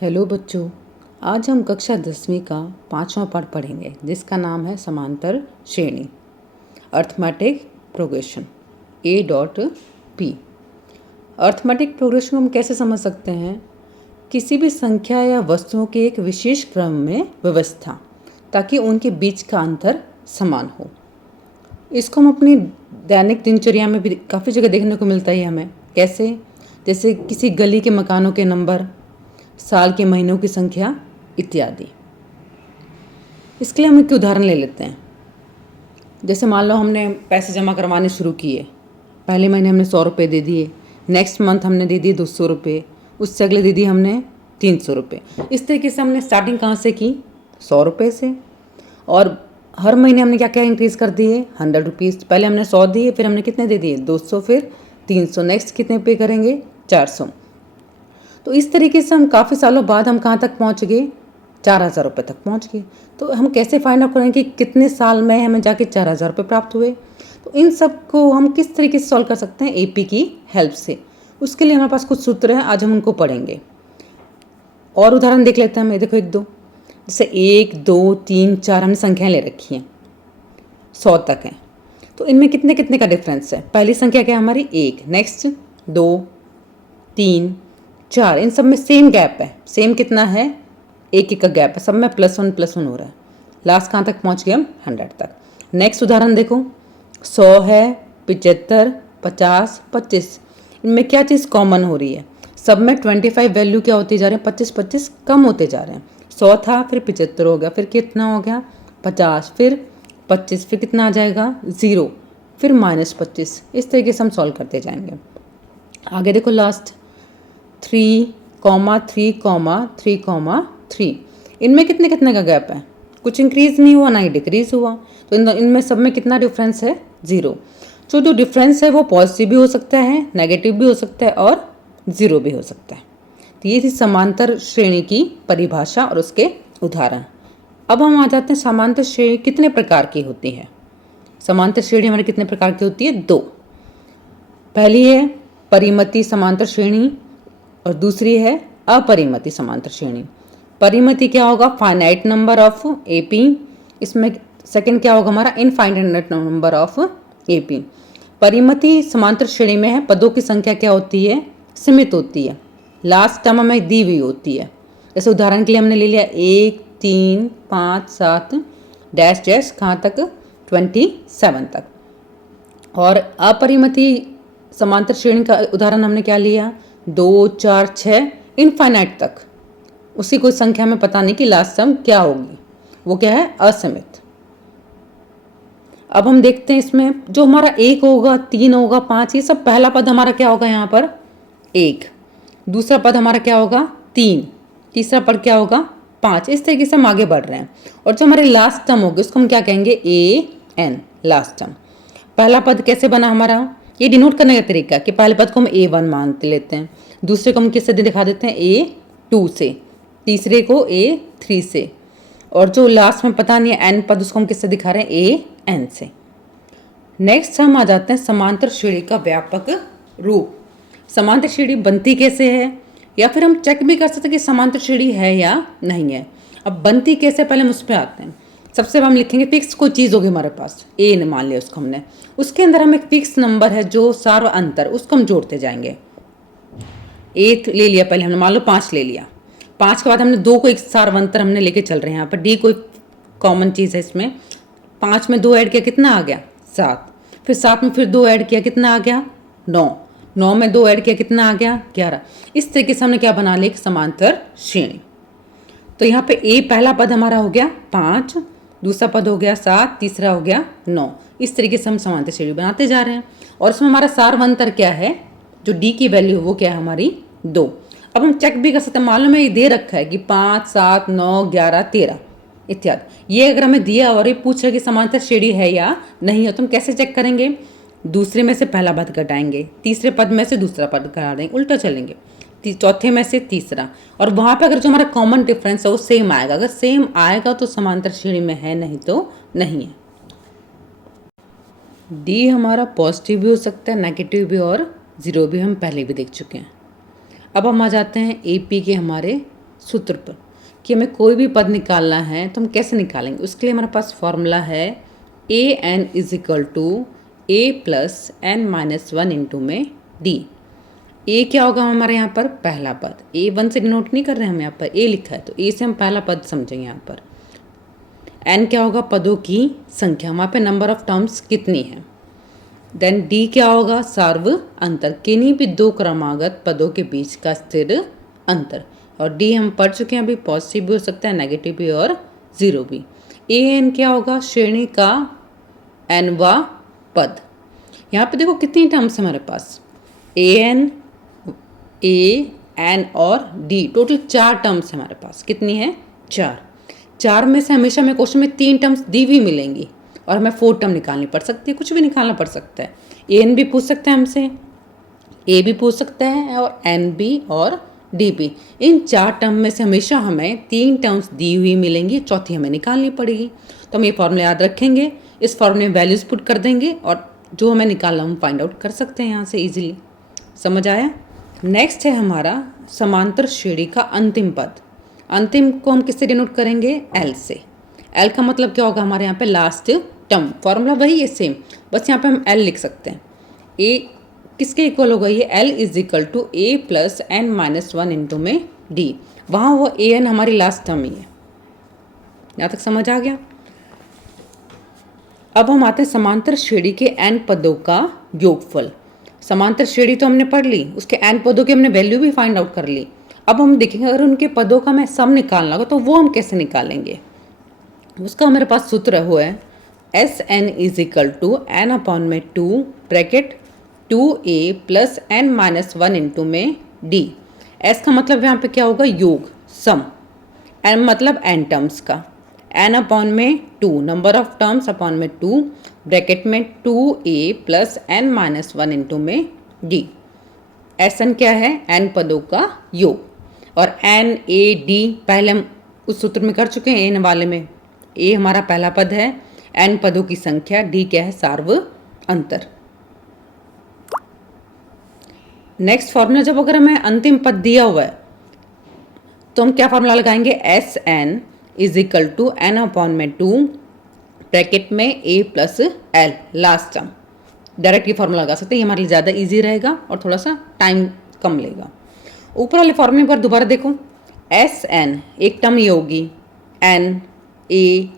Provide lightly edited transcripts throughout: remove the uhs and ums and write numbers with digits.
Hello बच्चों, आज हम कक्षा 10वीं का 5वां पाठ पढ़ेंगे जिसका नाम है समांतर श्रेणी arithmetic progression A.P। Arithmetic progression को हम कैसे समझ सकते हैं? किसी भी संख्या या वस्तुओं के एक विशेष क्रम में व्यवस्था ताकि उनके बीच का अंतर समान हो। इसको हम अपनी दैनिक दिनचर्या में भी काफ़ी जगह देखने को मिलता है हमें। कैसे? जैसे किसी गली के मकानों के नंबर, साल के महीनों की संख्या इत्यादि। इसके लिए हम एक उदाहरण ले लेते हैं। जैसे मान लो हमने पैसे जमा करवाने शुरू किए। पहले महीने हमने 100 रुपये दे दिए, नेक्स्ट मंथ हमने दे दिए 200 रुपये, उससे अगले दे दिए हमने 300 रुपये। इस तरीके से हमने स्टार्टिंग कहाँ से की? 100 रुपये से। और हर महीने हमने क्या क्या इंक्रीज़ कर दिए? 100 रुपीज़। पहले हमने 100 दिए, फिर हमने कितने दे दिए? 200, फिर 300। नेक्स्ट कितने पे करेंगे? 400। तो इस तरीके से हम काफ़ी सालों बाद हम कहाँ तक पहुँच गए? 4000 रुपये तक पहुँच गए। तो हम कैसे फाइंड आउट करेंगे कि कितने साल में हमें जाके 4000 रुपये प्राप्त हुए? तो इन सब को हम किस तरीके से सॉल्व कर सकते हैं? AP की हेल्प से। उसके लिए हमारे पास कुछ सूत्र हैं, आज हम उनको पढ़ेंगे। और उदाहरण देख लेते हैं हम। देखो 1 2, जैसे 1 2 3 4 हमने संख्याएँ ले रखी हैं, 100 तक हैं। तो इनमें कितने कितने का डिफरेंस है? पहली संख्या क्या है हमारी? 1, नेक्स्ट 2 3 4, इन सब में सेम गैप है। सेम कितना है? 1 1 का गैप है, सब में +1 हो रहा है। लास्ट कहाँ तक पहुँच गए हम? 100 तक। नेक्स्ट उदाहरण देखो, 100 है, 75 50 25, इनमें क्या चीज़ कॉमन हो रही है? सब में 25 वैल्यू क्या होती जा रहे हैं? 25 25 कम होते जा रहे हैं। 100 था, फिर 75 हो गया, फिर कितना हो गया? 50, फिर 25, फिर कितना आ जाएगा? 0, फिर -25। इस तरीके से हम सॉल्व करते जाएंगे। आगे देखो लास्ट 3, 3, 3, इनमें कितने कितने का गैप है? कुछ इंक्रीज नहीं हुआ, ना ही डिक्रीज हुआ। तो इनमें सब में कितना डिफरेंस है? 0। जो डिफरेंस है वो पॉजिटिव भी हो सकता है, नेगेटिव भी हो सकता है और 0 भी हो सकता है। तो ये थी समांतर श्रेणी की परिभाषा और उसके उदाहरण। अब हम आ जाते हैं समांतर श्रेणी कितने प्रकार की होती है। समांतर श्रेणी हमारी कितने प्रकार की होती है? 2। पहली है परिमिति समांतर श्रेणी और दूसरी है अपरिमिति समांतर श्रेणी। परिमिति क्या होगा? Finite number of AP। इसमें सेकंड क्या होगा हमारा? Infinite number of AP। परिमिति समांतर श्रेणी में है पदों की संख्या क्या होती है? सीमित होती है, लास्ट टर्म हमें दी हुई होती है। जैसे उदाहरण के लिए हमने ले लिया 1 3 5 7 डैश डैश कहाँ तक? 27 तक। और अपरिमिति समांतर श्रेणी का उदाहरण हमने क्या लिया? 2 4 6 इनफाइनाइट तक। उसी कोई संख्या में पता नहीं कि लास्ट टर्म क्या होगी, वो क्या है? असीमित। अब हम देखते हैं इसमें जो हमारा 1 होगा, 3 होगा, 5, ये सब पहला पद हमारा क्या होगा यहाँ पर? 1। दूसरा पद हमारा क्या होगा? 3। तीसरा पद क्या होगा? 5। इस तरीके से हम आगे बढ़ रहे हैं। और जो हमारे लास्ट टर्म होगी उसको हम क्या कहेंगे? AN, last term. पहला पद कैसे बना हमारा? ये डिनोट करने का तरीका है कि पहले पद को हम A1 मान लेते हैं, दूसरे को हम किससे दिखा देते हैं? A2 से, तीसरे को A3 से, और जो लास्ट में पता नहीं है N पद उसको हम किससे दिखा रहे हैं? AN से। नेक्स्ट हम आ जाते हैं समांतर श्रेणी का व्यापक रूप। समांतर श्रेणी बनती कैसे है, या फिर हम चेक भी कर सकते हैं कि समांतर श्रेणी है या नहीं है। अब बनती कैसे, पहले हम उस पर आते हैं। सबसे पहले हम लिखेंगे फिक्स कोई चीज़ होगी हमारे पास, A ने मान लिया उसको हमने, उसके अंदर हम एक फिक्स नंबर है जो सार्व अंतर, उसको हम जोड़ते जाएंगे। 8 ले लिया पहले हमने, मान लो 5 ले लिया। 5 के बाद हमने 2 को एक सार्व अंतर हमने लेके चल रहे हैं। यहाँ पर D कोई कॉमन चीज़ है इसमें। 5 में 2 ऐड किया, कितना आ गया? 7। फिर 7 में फिर 2 ऐड किया, कितना आ गया? 9। 9 में 2 ऐड किया, कितना आ गया? 11। इस तरीके से हमने क्या बना लिया? एक समांतर श्रेणी। तो यहाँ पे A पहला पद हमारा हो गया 5, दूसरा पद हो गया 7, तीसरा हो गया 9। इस तरीके से हम समांतर श्रेणी बनाते जा रहे हैं। और इसमें हमारा सार्व अंतर क्या है? जो D की वैल्यू है वो क्या है हमारी? 2। अब हम चेक भी कर सकते हैं, मालूम है ये दे रखा है कि 5 7 9 11 13 इत्यादि। ये अगर हमें दिया और ये पूछ रहा कि समांतर श्रेणी है या नहीं है, तो हम कैसे चेक करेंगे? दूसरे में से पहला पद घटाएंगे, तीसरे पद में से दूसरा पद घटा देंगे, उल्टा चलेंगे, चौथे में से तीसरा, और वहाँ पे अगर जो हमारा कॉमन डिफरेंस है वो सेम आएगा। अगर सेम आएगा तो समांतर श्रेणी में है, नहीं तो नहीं है। D हमारा पॉजिटिव भी हो सकता है, नेगेटिव भी और 0 भी, हम पहले भी देख चुके हैं। अब हम आ जाते हैं AP के हमारे सूत्र पर कि हमें कोई भी पद निकालना है तो हम कैसे निकालेंगे। उसके लिए हमारे पास फॉर्मूला है a n is equal to A plus N minus one into में डी। ए क्या होगा हमारे यहाँ पर पहला पद, ए वन से डिनोट नहीं कर रहे हैं हम, यहाँ पर ए लिखा है तो ए से हम पहला पद समझेंगे यहाँ पर। एन क्या होगा पदों की संख्या, वहाँ पे नंबर ऑफ टर्म्स कितनी है। देन डी क्या होगा सार्व अंतर, किन्हीं भी दो क्रमागत पदों के बीच का स्थिर अंतर। और डी हम पढ़ चुके हैं अभी, पॉजिटिव भी हो सकता है नेगेटिव भी और जीरो भी। ए एन क्या होगा श्रेणी का एनवा पद। यहाँ पे देखो कितनी टर्म्स हमारे पास, ए एन, ए एन और डी, टोटल 4 टर्म्स हमारे पास। कितनी है 4 में से हमेशा हमें क्वेश्चन में 3 टर्म्स दी हुई मिलेंगी और हमें 4 टर्म निकालनी पड़ सकती है, कुछ भी निकालना पड़ सकता है। ए एन भी पूछ सकता है हमसे, ए भी पूछ सकता है और एन भी और डी भी। इन 4 टर्म में से हमेशा हमें 3 टर्म्स दी हुई मिलेंगी, चौथी हमें निकालनी पड़ेगी। तो हम ये फॉर्मूला याद रखेंगे, इस फॉर्मूले में वैल्यूज पुट कर देंगे और जो हमें निकालना हम फाइंड आउट कर सकते हैं यहाँ से इजीली। समझ आया। नेक्स्ट है हमारा समांतर श्रेणी का अंतिम पद। अंतिम को हम किससे डिनोट करेंगे, एल से। एल का मतलब क्या होगा हमारे यहाँ पे लास्ट टर्म, फॉर्मूला वही है सेम, बस यहाँ पे हम एल लिख सकते हैं। ए किसके इक्वल होगा ये, L is equal to A plus N minus one into में डी। वहाँ वो ए एन हमारी लास्ट टर्म ही है। यहाँ तक समझ आ गया। अब हम आते हैं समांतर श्रेणी के एन पदों का योगफल। समांतर श्रेणी तो हमने पढ़ ली, उसके एन पदों की हमने वैल्यू भी फाइंड आउट कर ली। अब हम देखेंगे अगर उनके पदों का हमें सम निकालना होगा तो वो हम कैसे निकालेंगे। उसका मेरे पास सूत्र हुआ है S N is equal to N upon में 2 bracket 2a plus N minus one into में डी। एस का मतलब यहाँ पे क्या होगा योग, सम। एन मतलब एन टर्म्स का, एन अपॉन में 2 नंबर ऑफ टर्म्स अपॉन में 2 ब्रैकेट में 2a plus N minus one into में डी। एस एन क्या है, एन पदों का योग। और एन ए डी पहले हम उस सूत्र में कर चुके हैं, एन वाले में ए हमारा पहला पद है, एन पदों की संख्या, डी क्या है सार्व अंतर। नेक्स्ट फॉर्मूला, जब अगर हमें अंतिम पद दिया हुआ है तो हम क्या फॉर्मूला लगाएंगे, s N is equal to N upon में 2 ब्रैकेट में a plus l last term. Direct ये फॉर्मूला लगा सकते हैं, ये हमारे लिए ज़्यादा इजी रहेगा और थोड़ा सा टाइम कम लेगा। ऊपर वाले फॉर्मूले पर दोबारा देखो, एस एन एक टर्म ये होगी, एन ए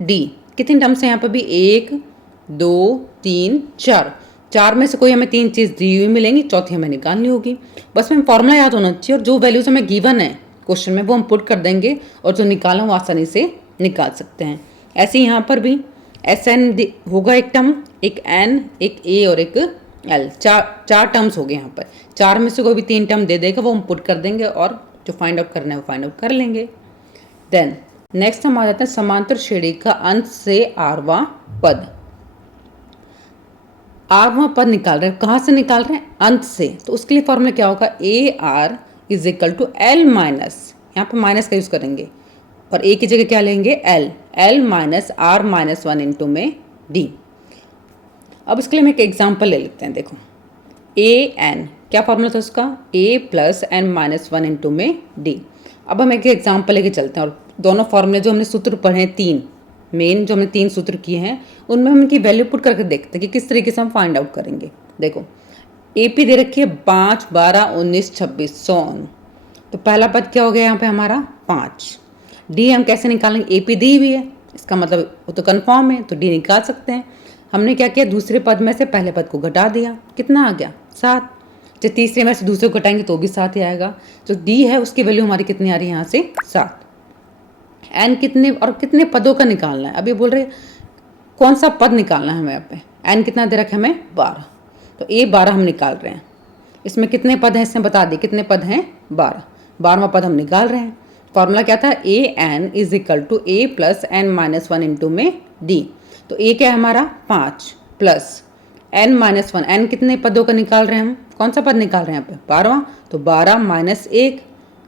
डी कितनी टर्म्स हैं यहाँ पर भी, 1 2 3 4। 4 में से कोई हमें 3 चीज़ दी हुई मिलेंगी, चौथी हमें निकालनी होगी। बस हमें फॉर्मूला याद होना चाहिए और जो वैल्यूज हमें गिवन है क्वेश्चन में वो हम पुट कर देंगे और जो निकाला वो आसानी से निकाल सकते हैं। ऐसे ही यहाँ पर भी एस एन होगा एक टर्म, एक एन, एक ए और एक एल, 4 टर्म्स हो गए यहाँ पर। 4 में से कोई भी 3 टर्म दे देगा वो हम पुट कर देंगे और जो फाइंड आउट करना है वो फाइंड आउट कर लेंगे। देन नेक्स्ट हम आ जाते हैं समांतर श्रेणी का अंत से आरवां पद। आरवां पद निकाल रहे हैं, कहाँ से निकाल रहे हैं, अंत से। तो उसके लिए फॉर्मूला क्या होगा, A R is equal to L minus, यहाँ पे माइनस का यूज करेंगे और ए की जगह क्या लेंगे L, L minus R minus one into में डी। अब इसके लिए हम एक एग्जाम्पल ले लेते हैं। देखो ए एन क्या फॉर्मूला था उसका, a plus N minus one into में डी। अब हम एक एग्जाम्पल लेके चलते हैं और दोनों फॉर्मूले जो हमने सूत्र पढ़े हैं 3 मेन, जो हमने 3 सूत्र किए हैं उनमें हम इनकी वैल्यू पुट करके देखते हैं कि किस तरीके से हम फाइंड आउट करेंगे। देखो ए पी दे रखी है 5 12 19 26 100। तो पहला पद क्या हो गया यहाँ पे हमारा 5। डी हम कैसे निकालेंगे, ए पी दी हुई है, इसका मतलब वो तो कन्फर्म है तो डी निकाल सकते हैं। हमने क्या किया, दूसरे पद में से पहले पद को घटा दिया, कितना आ गया 7। जब तीसरे में से दूसरे को घटाएंगे तो भी 7 ही आएगा। जो डी है उसकी वैल्यू हमारी कितनी आ रही है यहाँ से 7। एन कितने और कितने पदों का निकालना है, अभी बोल रहे कौन सा पद निकालना है हमें यहाँ पे। एन कितना दे रखा है हमें 12, तो ए 12 हम निकाल रहे हैं। इसमें कितने पद हैं इसमें बता दिए, कितने पद हैं 12, 12वां पद हम निकाल रहे हैं। फॉर्मूला क्या था, a n is equal to A plus N minus one into में डी। तो ए क्या है हमारा 5 plus N minus one, n कितने पदों का निकाल रहे हैं हम, कौन सा पद निकाल रहे हैं यहाँ पे 12वां, तो 12 माइनस 1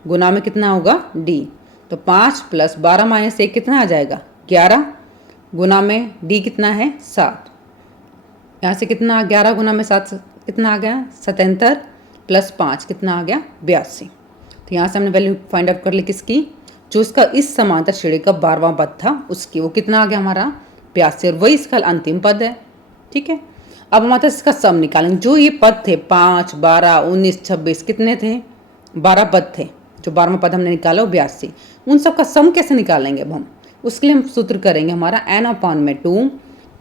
गुना में कितना होगा डी। तो 5 प्लस 12 माइनस 1 कितना आ जाएगा 11 गुना में डी कितना है 7। यहाँ से कितना 11 गुना में 7 कितना आ गया 77 प्लस 5 कितना आ गया 82। तो यहाँ से हमने वैल्यू फाइंड आउट कर ली किसकी, जो इसका इस समांतर श्रेणी का 12वां पद था उसकी, वो कितना आ गया हमारा 82, और वही इसका अंतिम पद है। ठीक है, अब हमारे पास इसका सम निकालेंगे। जो ये पद थे 5, 12, 19, 26 कितने थे, 12 पद थे। जो 12वां पद हमने निकाला वो 82, उन सब का सम कैसे निकालेंगे अब हम, उसके लिए हम सूत्र करेंगे हमारा n/2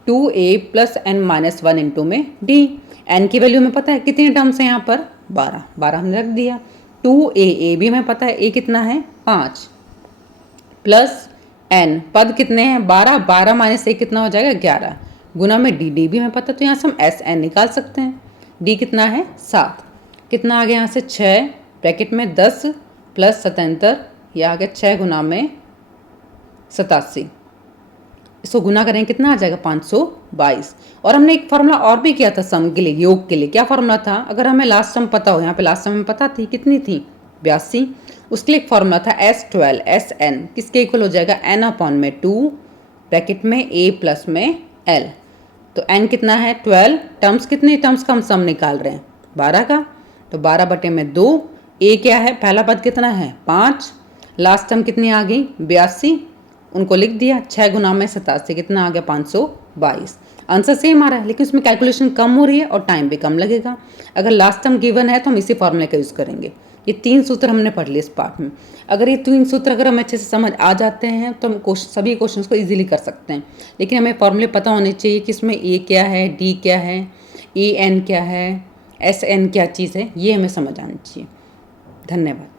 2a + n-1 इंटू में d। n की वैल्यू हमें पता है कितने टर्म्स हैं यहाँ पर, 12 हमने रख दिया। 2a भी हमें पता है, a कितना है 5, प्लस n पद कितने हैं 12, 12 माइनस 1 कितना हो जाएगा 11, गुना में डी भी हमें पता है, तो यहाँ से हम एस एन निकाल सकते हैं। डी कितना है 7, कितना आ गया यहाँ से 6 ब्रैकेट में 10 प्लस 77, यह आ गया 6 गुना में 87, इसको गुना करें कितना आ जाएगा 522। और हमने एक फार्मूला और भी किया था सम के लिए, योग के लिए। क्या फार्मूला था, अगर हमें लास्ट सम पता हो, यहाँ पे लास्ट सम हमें पता थी कितनी थी 82, उसके लिए एक फार्मूला था S12 SN किसके इक्वल हो जाएगा n/2 ब्रैकेट में a प्लस में l। तो n कितना है 12, टर्म्स कितने टर्म्स का हम सम निकाल रहे हैं 12 का, तो 12/2, a क्या है पहला पद कितना है 5, लास्ट टर्म कितनी आ गई 82, उनको लिख दिया 6 गुना में 87 कितना आ गया 522। आंसर सेम आ रहा है, लेकिन उसमें कैलकुलेशन कम हो रही है और टाइम भी कम लगेगा। अगर लास्ट टर्म गिवन है तो हम इसी फॉर्मूले का यूज़ करेंगे। ये 3 सूत्र हमने पढ़ लिए इस पार्ट में। अगर ये 3 सूत्र अगर हमें अच्छे से समझ आ जाते हैं तो हम सभी क्वेश्चंस को इजीली कर सकते हैं। लेकिन हमें फॉर्मूले पता होने चाहिए कि इसमें ए क्या है, डी क्या है, ए एन क्या है, एस एन क्या चीज़ है, ये हमें समझ आनी चाहिए। धन्यवाद।